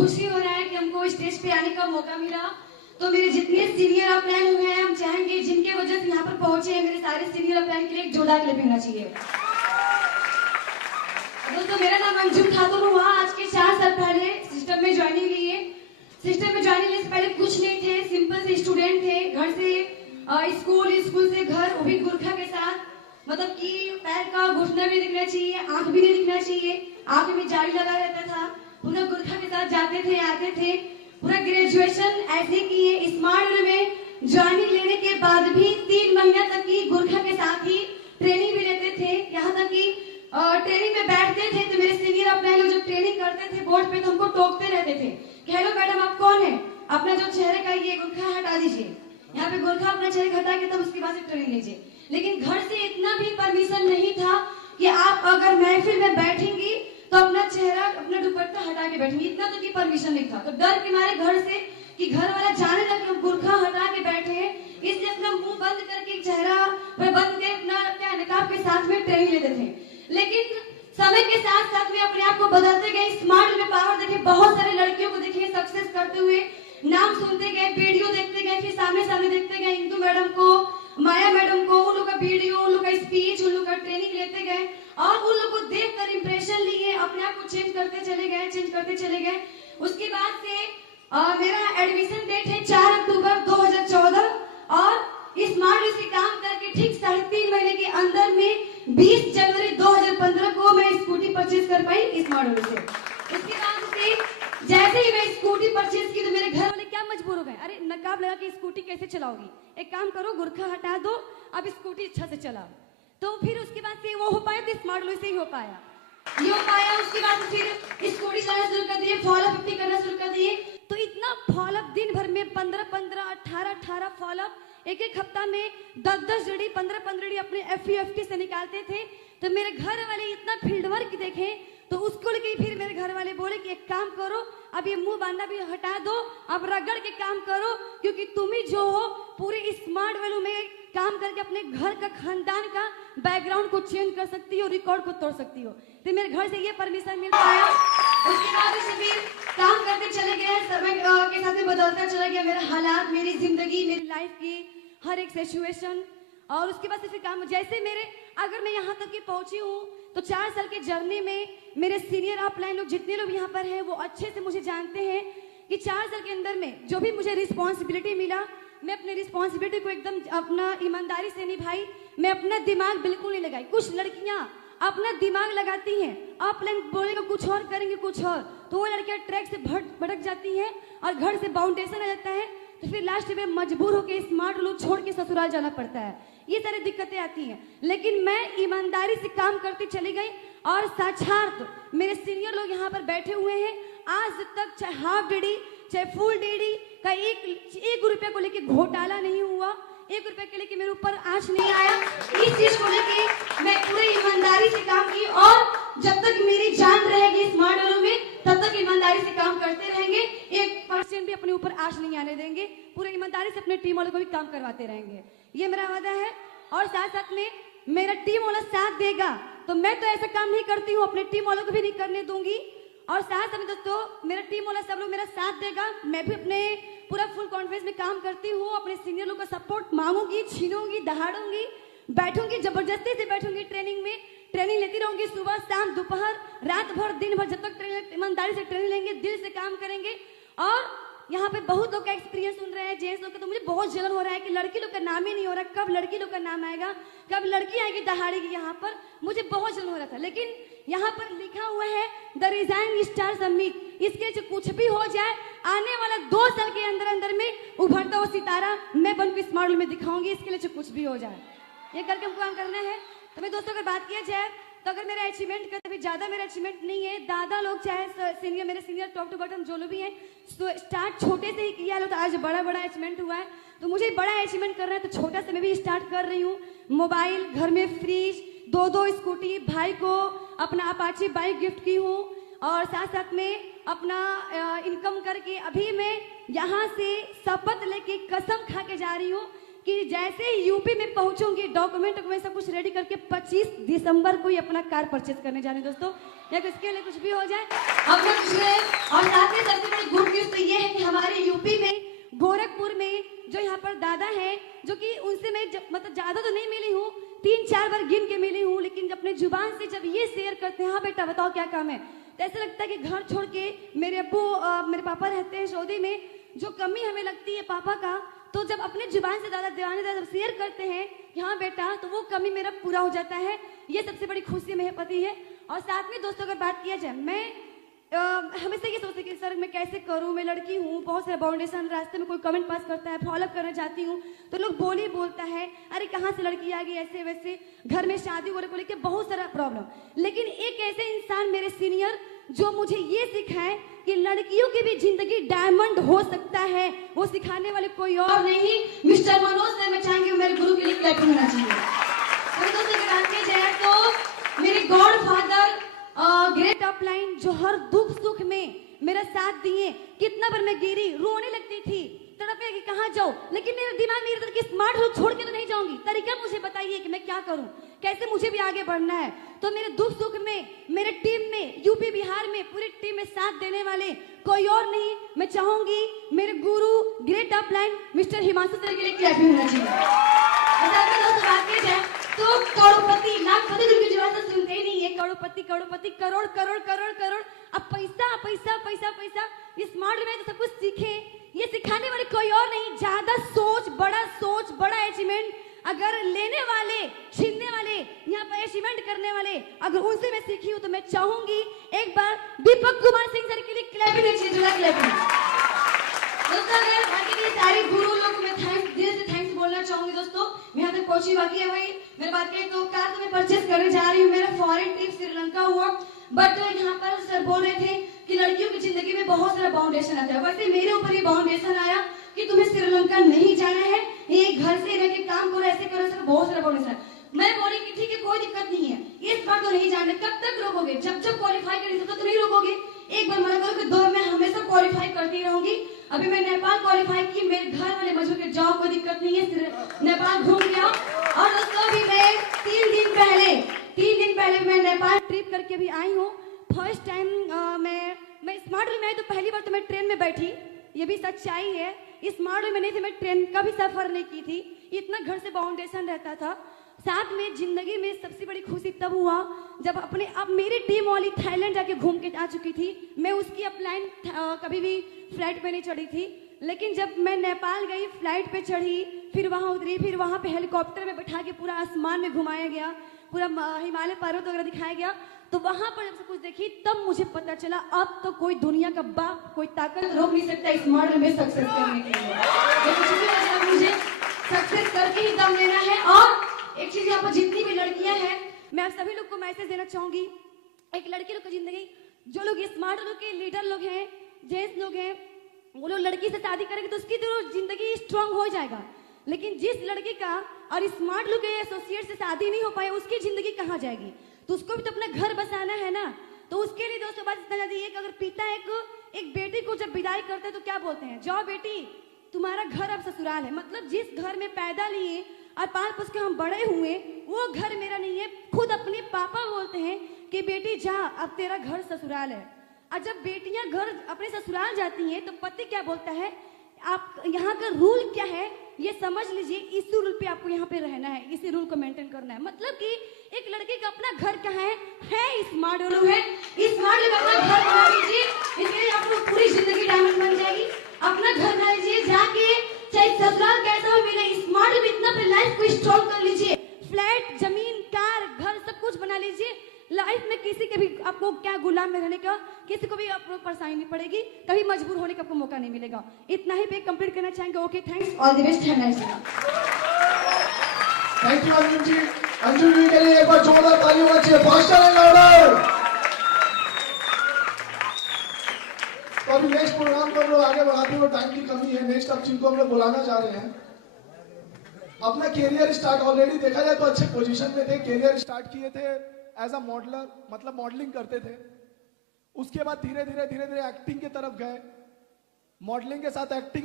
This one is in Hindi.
खुशी हो रहा है कि हमको स्टेज पे आने का मौका मिला। तो मेरे जितने सीनियर अपलाइन हुए हैं, हम चाहेंगे जिनके वजह से यहाँ पर पहुंचे हैं, मेरे सारे सीनियर अपलाइन के लिए एक जोरदार क्लैपिंग होना चाहिए। दोस्तों, मेरा नाम अंजुम खातून हुआ। आज के 4 साल पहले सिस्टम में ज्वाइनिंग ली है। सिस्टम में ज्वाइनिंग लेने से पहले कुछ नहीं थे, सिंपल से स्टूडेंट थे। घर से स्कूल, स्कूल से घर, वो भी गुरखा के साथ। मतलब कि पैर का घुटना भी दिखना चाहिए, आंख भी नहीं दिखना चाहिए, आंख में जाली लगा रहता था। पूरा गुरखा के साथ जाते थे, आते थे। पूरा ग्रेजुएशन ऐसे किए। स्मार्ट में ज्वाइनिंग लेने के बाद भी 3 महीना तक की गुरखा के साथ ही ट्रेनिंग भी लेते थे। यहाँ तक कि ट्रेनिंग में बैठते थे तो मेरे सीनियर अपने लोग जब ट्रेनिंग करते थे बोर्ड पे तो हमको टोकते रहते थे कि हेलो मैडम, आप कौन है, अपना जो चेहरे का ये गुरखा हटा दीजिए। यहाँ पे गुरखा अपना चेहरे हटा के तब उसके बाद से ट्रेनिंग लीजिए। लेकिन घर से इतना भी परमिशन नहीं था कि आप अगर महफिल में बैठेंगी तो अपना चेहरा, अपना दुपट्टा हटा के बैठेंगी, इतना तो की परमिशन नहीं था। तो डर के मारे घर से कि घर वाला जाने लगे हम गुरखा हटा के बैठे हैं, इसलिए अपना मुंह बंद करके, चेहरा बंद के अपना क्या नकाब के साथ में ट्रेनिंग लेते थे। लेकिन समय के साथ साथ में अपने आप को बदलते गए। स्मार्ट में पावर देखे, बहुत सारे लड़कियों को देखे सक्सेस करते हुए, नाम सुनते गए, वीडियो देखते गए, फिर सामने सामने देखते गए इंदु मैडम को, माया मैडम को, उन लोग का वीडियो, उन लोग का स्पीच, उन लोग का ट्रेनिंग लेते गए और उन लोग को देखकर इंप्रेशन लिए, अपने आप को चेंज करते चले गए। उसके बाद से मेरा एडमिशन डेट है 4 अक्टूबर 2014 और स्मार्ट से काम करके ठीक 3.5 महीने के अंदर में 20 जनवरी 2015 को मैं स्कूटी परचेज कर पाई स्मार्ट से। उसके बाद से जैसे ही मैं स्कूटी परचेज की तो मेरे घर वाले क्या मजबूर हो गए, अरे नकाब लगा के स्कूटी कैसे चलाओगी, एक काम करो गुरखा हटा दो, अब स्कूटी अच्छा से चलाओ। तो फिर उसके बाद से वो हो पाया तो स्मार्ट से ही हो पाया। उसके बाद फिर स्कूटी चलाना शुरू कर दिए, फॉलोअप 50 करना शुरू कर दिए। तो इतना फॉलोअप दिन भर में 15-15, 18-18 फॉलोअप, एक हफ्ता में 10-10 जड़ी, 15-15 जड़ी अपने FUFT से निकालते थे। तो मेरे घर वाले इतना फील्ड वर्क देखे तो उसको लेके फिर मेरे घर वाले बोले कि एक काम करो, अब ये मुंह बांधना भी हटा दो, अब रगड़ के काम करो, क्योंकि तुम ही जो हो पूरे स्मार्ट वैल्यू में काम करके अपने घर का, खानदान का बैकग्राउंड को चेंज कर सकती हो, रिकॉर्ड को तोड़ सकती हो। तो मेरे घर से ये परमिशन मिल पाया। उसके बाद से फिर काम करते चले गए, समय के साथ में बदलता चला गया मेरा हालात, मेरी जिंदगी, मेरी लाइफ की हर एक सिचुएशन। और उसके बाद से फिर काम, जैसे मेरे, अगर मैं यहाँ तक की पहुंची हूँ तो 4 साल के जर्नी में मेरे सीनियर अपलाइन लोग, जितने लोग यहाँ पर हैं, वो अच्छे से मुझे जानते हैं कि 4 साल के अंदर में जो भी मुझे रिस्पॉन्सिबिलिटी मिला, मैं अपने रिस्पॉन्सिबिलिटी को एकदम अपना ईमानदारी से निभाई। मैं अपना दिमाग बिल्कुल नहीं लगाई। कुछ लड़कियां अपना दिमाग लगाती हैं, अपलाइन बोलेगा कुछ और, करेंगे कुछ और, तो वो लड़कियां ट्रैक से भटक जाती हैं और घर से बाउंडेशन आ जाता है। तो फिर लास्ट में मजबूर होकर स्मार्ट लोग छोड़ के ससुराल जाना पड़ता है। ये सारी दिक्कतें आती हैं, लेकिन मैं ईमानदारी से काम करती चली गई और साक्षात मेरे सीनियर लोग यहाँ पर बैठे हुए हैं। आज तक चाहे हाफ डेडी चाहे फुल डेडी का एक रुपया को लेके घोटाला नहीं हुआ, 1 रुपए के लेके मेरे ऊपर आंच नहीं आया। इस चीज को लेके मैं पूरी ईमानदारी से काम की और जब तक मेरी जान रहेगी स्मार्ट वालों में तब तक ईमानदारी से काम करते रहेंगे। 1% भी अपने ऊपर आंच नहीं आने देंगे। पूरे ईमानदारी से अपने टीम वालों को भी काम करवाते रहेंगे, ये मेरा वादा है। और साथ साथ में मेरा टीम वाला साथ देगा तो मैं तो ऐसा काम नहीं करती हूँ, अपने टीम वालों को भी नहीं करने दूंगी। और साथ में दोस्तों मेरा टीम वाला सब लोग मेरा साथ देगा। मैं भी अपने पूरा फुल कॉन्फिडेंस में काम करती हूँ, अपने सीनियर लोग का सपोर्ट मांगूंगी, छीनूंगी, दहाड़ूंगी, बैठूंगी, जबरदस्ती से बैठूंगी ट्रेनिंग में, ट्रेनिंग लेती रहूंगी, सुबह शाम दोपहर रात भर दिन भर, जब तक ईमानदारी से ट्रेनिंग लेंगे, दिल से काम करेंगे। और यहाँ पे बहुत लोग का एक्सपीरियंस सुन रहे हैं, जेंट्स लोग का, तो मुझे बहुत जलन हो रहा है कि लड़की लोग का नाम ही नहीं हो रहा, कब लड़की लोग का नाम आएगा, कब लड़की आएगी दहाड़ेगी। यहाँ पर मुझे बहुत जलन हो रहा था, लेकिन यहाँ पर लिखा हुआ है द रिजाइन स्टार समिट, इसके जो कुछ भी हो जाए आने वाला 2 साल के अंदर अंदर में उभरता हुआ सितारा मैं बनकर स्मार्ट में दिखाऊंगी। इसके लिए जो कुछ भी हो जाए ये करके हमको काम करना है। तो मैं दोस्तों अगर बात किया जाए तो अगर मेरा अचीवमेंट का कभी ज्यादा मेरा अचीवमेंट नहीं है, दादा लोग चाहे सीनियर, मेरे सीनियर टॉप टू बॉटम जो लोग भी हैं, स्टार्ट छोटे से ही किया है तो आज बड़ा बड़ा अचीवमेंट हुआ है। तो मुझे बड़ा अचीवमेंट करना है तो छोटा से मैं भी स्टार्ट कर रही हूँ। मोबाइल, घर में फ्रिज, 2 स्कूटी, भाई को अपना अपाची बाइक गिफ्ट की हूँ और साथ साथ में अपना इनकम करके अभी मैं यहाँ से शपथ लेके कसम खा के जा रही हूँ कि जैसे ही यूपी में पहुंचूंगी डॉक्यूमेंट सब कुछ रेडी करके 25 दिसंबर को ही अपना कार परचेज करने जा रहे हैं दोस्तों, या इसके लिए कुछ भी हो जाए अपना कुछ। और साथ में सबसे यहाँ पर दादा हैं जो कि उनसे मैं मतलब ज्यादा तो नहीं मिली हूँ, 3-4 बार गिन के मिली हूँ, लेकिन अपने जुबान से जब ये शेयर करते हैं, हाँ बेटा बताओ क्या काम है, तो ऐसा लगता है कि घर छोड़ के मेरे अब्बू मेरे पापा रहते हैं सऊदी में, जो कमी हमें लगती है पापा का, तो जब अपने जुबान से दादा दीवाने दादा शेयर करते हैं कि हाँ बेटा, तो वो कमी मेरा पूरा हो जाता है। ये सबसे बड़ी खुशी मेरे पति है। और साथ में दोस्तों अगर बात किया जाए, मैं हमेशा ये सोचती कि सर मैं कैसे करूं, मैं लड़की हूँ, बहुत सारे बाउंडेशन, रास्ते में कोई कमेंट पास करता है, फॉलोअप करना चाहती हूँ तो लोग बोलता है अरे कहाँ से लड़की आ गई, ऐसे वैसे, घर में शादी को लेकर बहुत सारा प्रॉब्लम। लेकिन एक ऐसे इंसान मेरे सीनियर जो मुझे ये सिखाए कि लड़कियों की भी जिंदगी डायमंड हो सकता है, वो सिखाने वाले कोई और नहीं, मिस्टर मनोज से मैं चाहेंगे मेरे गुरु के लिए क्लैप होना चाहिए। तो मेरे गॉड फादर ग्रेट अपलाइन जो हर दुख सुख में मेरा साथ दिए, कितना बार मैं गिरी, रोने लगती थी, तड़पे कि कहाँ जाऊं, लेकिन मेरे दिमाग में इधर की स्मार्ट रूट छोड़ के तो नहीं जाऊंगी, तरीका मुझे बताइए कि मैं क्या करूं, कैसे मुझे भी आगे बढ़ना है। तो मेरे दुख सुख में, मेरे टीम में, यूपी बिहार में पूरी टीम में साथ देने वाले कोई और नहीं, मैं चाहूंगी मेरे गुरु great upline mister Himanshu sir के लिए क्लैप होना चाहिए। तो करोड़पति लाखपति उनकी जुबान से सुनते ही नहीं है, करोड़पति करोड़पति, करोड़ करोड़ करोड़ करोड़, अब पैसा पैसा पैसा पैसा, इस मॉडल में तो सब कुछ सीखे, ये सिखाने वाले कोई और नहीं, ज्यादा सोच, बड़ा अचीवमेंट अगर लेने वाले, छीनने वाले, यहाँ पर अचीवमेंट करने वाले अगर उनसे मैं सीखी हूँ तो मैं चाहूंगी एक बार दीपक कुमार सिंह सर के लिए क्लैप दोस्तों। अगर बाकी के सारे गुरु लोग मैं दिल से थैंक्स बोलना चाहूंगी दोस्तों। मैं यहाँ तक पहुंची, बाकी है भाई मेरे बात करें तो कार तो मैं परचेस करने जा रही हूँ, मेरा फॉरेन ट्रिप श्रीलंका हुआ, बट यहाँ पर सर बोल रहे थे कि लड़कियों की जिंदगी में बहुत सारा बाउंडेशन आता है, वैसे मेरे ऊपर ये बाउंडेशन आया कि तुम्हें श्रीलंका नहीं जाना है, ये घर से रह के काम करो, ऐसे करो, सर बहुत सारा बाउंडेशन। मैं बोली कि ठीक है कोई दिक्कत नहीं है, इस बार तो नहीं जाने, कब तक रोकोगे, जब क्वालिफाई करेंगे तब तक नहीं रोकोगे, एक बार मना करो कि 2 मैं हमेशा क्वालिफाई करती रहूंगी। अभी मैं नेपाल क्वालिफाई की, मेरे घर वाले मजबूर के जाओ कोई दिक्कत नहीं है, नेपाल घूम के आओ। और दोस्तों अभी मैं 3 दिन पहले मैं नेपाल ट्रिप करके भी आई हूँ। फर्स्ट टाइम मैं स्मार्ट में आई तो पहली बार तो मैं ट्रेन में बैठी, ये भी सच्चाई है, स्मार्ट में नहीं थी, मैं ट्रेन का भी सफर नहीं की थी, इतना घर से बाउंडेशन रहता था। साथ में जिंदगी में सबसे बड़ी खुशी तब हुआ जब अब मेरी टीम वाली थाईलैंड जाके घूम के आ चुकी थी, मैं उसकी अपलाइन कभी भी फ्लाइट पे नहीं चढ़ी थी, लेकिन जब मैं नेपाल गई, फ्लाइट पे चढ़ी, फिर वहां उतरी, फिर वहां पे हेलीकॉप्टर में बैठा के पूरा आसमान में घुमाया गया, पूरा हिमालय पर्वत वगैरह दिखाया गया, तो वहां पर जब सब कुछ देखी तब मुझे पता चला अब तो कोई दुनिया का बाप, कोई ताकत रोक नहीं सकता इस मॉडल में सक्सेस करने के लिए। मुझे सक्सेस करके ही दम लेना है। और एक चीज, यहाँ पर जितनी भी लड़कियां हैं, मैं आप सभी लोग को मैसेज देना चाहूंगी, एक लड़की लोग की जिंदगी, जो लोग स्मार्ट लोग के लीडर लोग हैं, जेंट्स लोग हैं, वो लोग लड़की से शादी करेंगे तो उसकी तो जिंदगी स्ट्रांग हो जाएगा, लेकिन जिस लड़की का और स्मार्ट लोग के एसोसिएट से शादी नहीं हो पाए उसकी जिंदगी कहाँ जाएगी, तो उसको भी तो अपना घर बसाना है ना। तो उसके लिए दोस्तों बात इतना जाती है कि अगर पिता एक बेटी को जब विदाई करते हैं तो क्या बोलते हैं, जाओ बेटी तुम्हारा घर अब ससुराल है, मतलब जिस घर में पैदा लिए और पाल पोस के हम बड़े हुए वो घर मेरा नहीं है। खुद अपने पापा बोलते हैं कि बेटी जा अब तेरा घर ससुराल है। और जब बेटियां घर अपने ससुराल जाती हैं तो पति क्या बोलता है, आप यहाँ का रूल क्या है ये समझ लीजिए, इसी रूल पे आपको यहाँ पे रहना है, इसी रूल को मेंटेन करना है। मतलब कि एक लड़के का अपना घर कहाँ है स्मार्ट लोग है, स्मार्ट लोग अपना घर बना लीजिए, इसके लिए आपको पूरी जिंदगी डायमंड बन जाएगी। अपना घर बना लीजिए, जाके चाहे ससुराल कैसा हो मिले, स्मार्ट में इतना अपनी लाइफ को स्ट्रॉन्ग कर लीजिए, फ्लैट, जमीन, कार, घर सब कुछ बना लीजिए। लाइफ में किसी के भी आपको क्या गुलाम में रहने का, किसी को भी आपको परेशानी नहीं पड़ेगी, कभी मजबूर होने का आपको मौका नहीं मिलेगा। इतना ही पे कंप्लीट करना चाहेंगे। Okay, thanks, all the best, have nice day. Thank you Anjum ji. Anjum ji के लिए एक बार जोरदार ताली होना चाहिए, फास्टर एंड लाउडर। तो अभी नेक्स्ट प्रोग्राम को हम लोग आगे बढ़ाते हुए, टाइम की कमी है, नेक्स्ट अब जिनको हम लोग बुलाना चाह रहे हैं, अपना कैरियर स्टार्ट ऑलरेडी देखा जाए तो अच्छे पोजीशन में थे, कैरियर स्टार्ट किए थे एज अ मॉडलर, मतलब मॉडलिंग करते थे, उसके बाद धीरे धीरे एक्टिंग की तरफ गए, मॉडलिंग के साथ एक्टिंग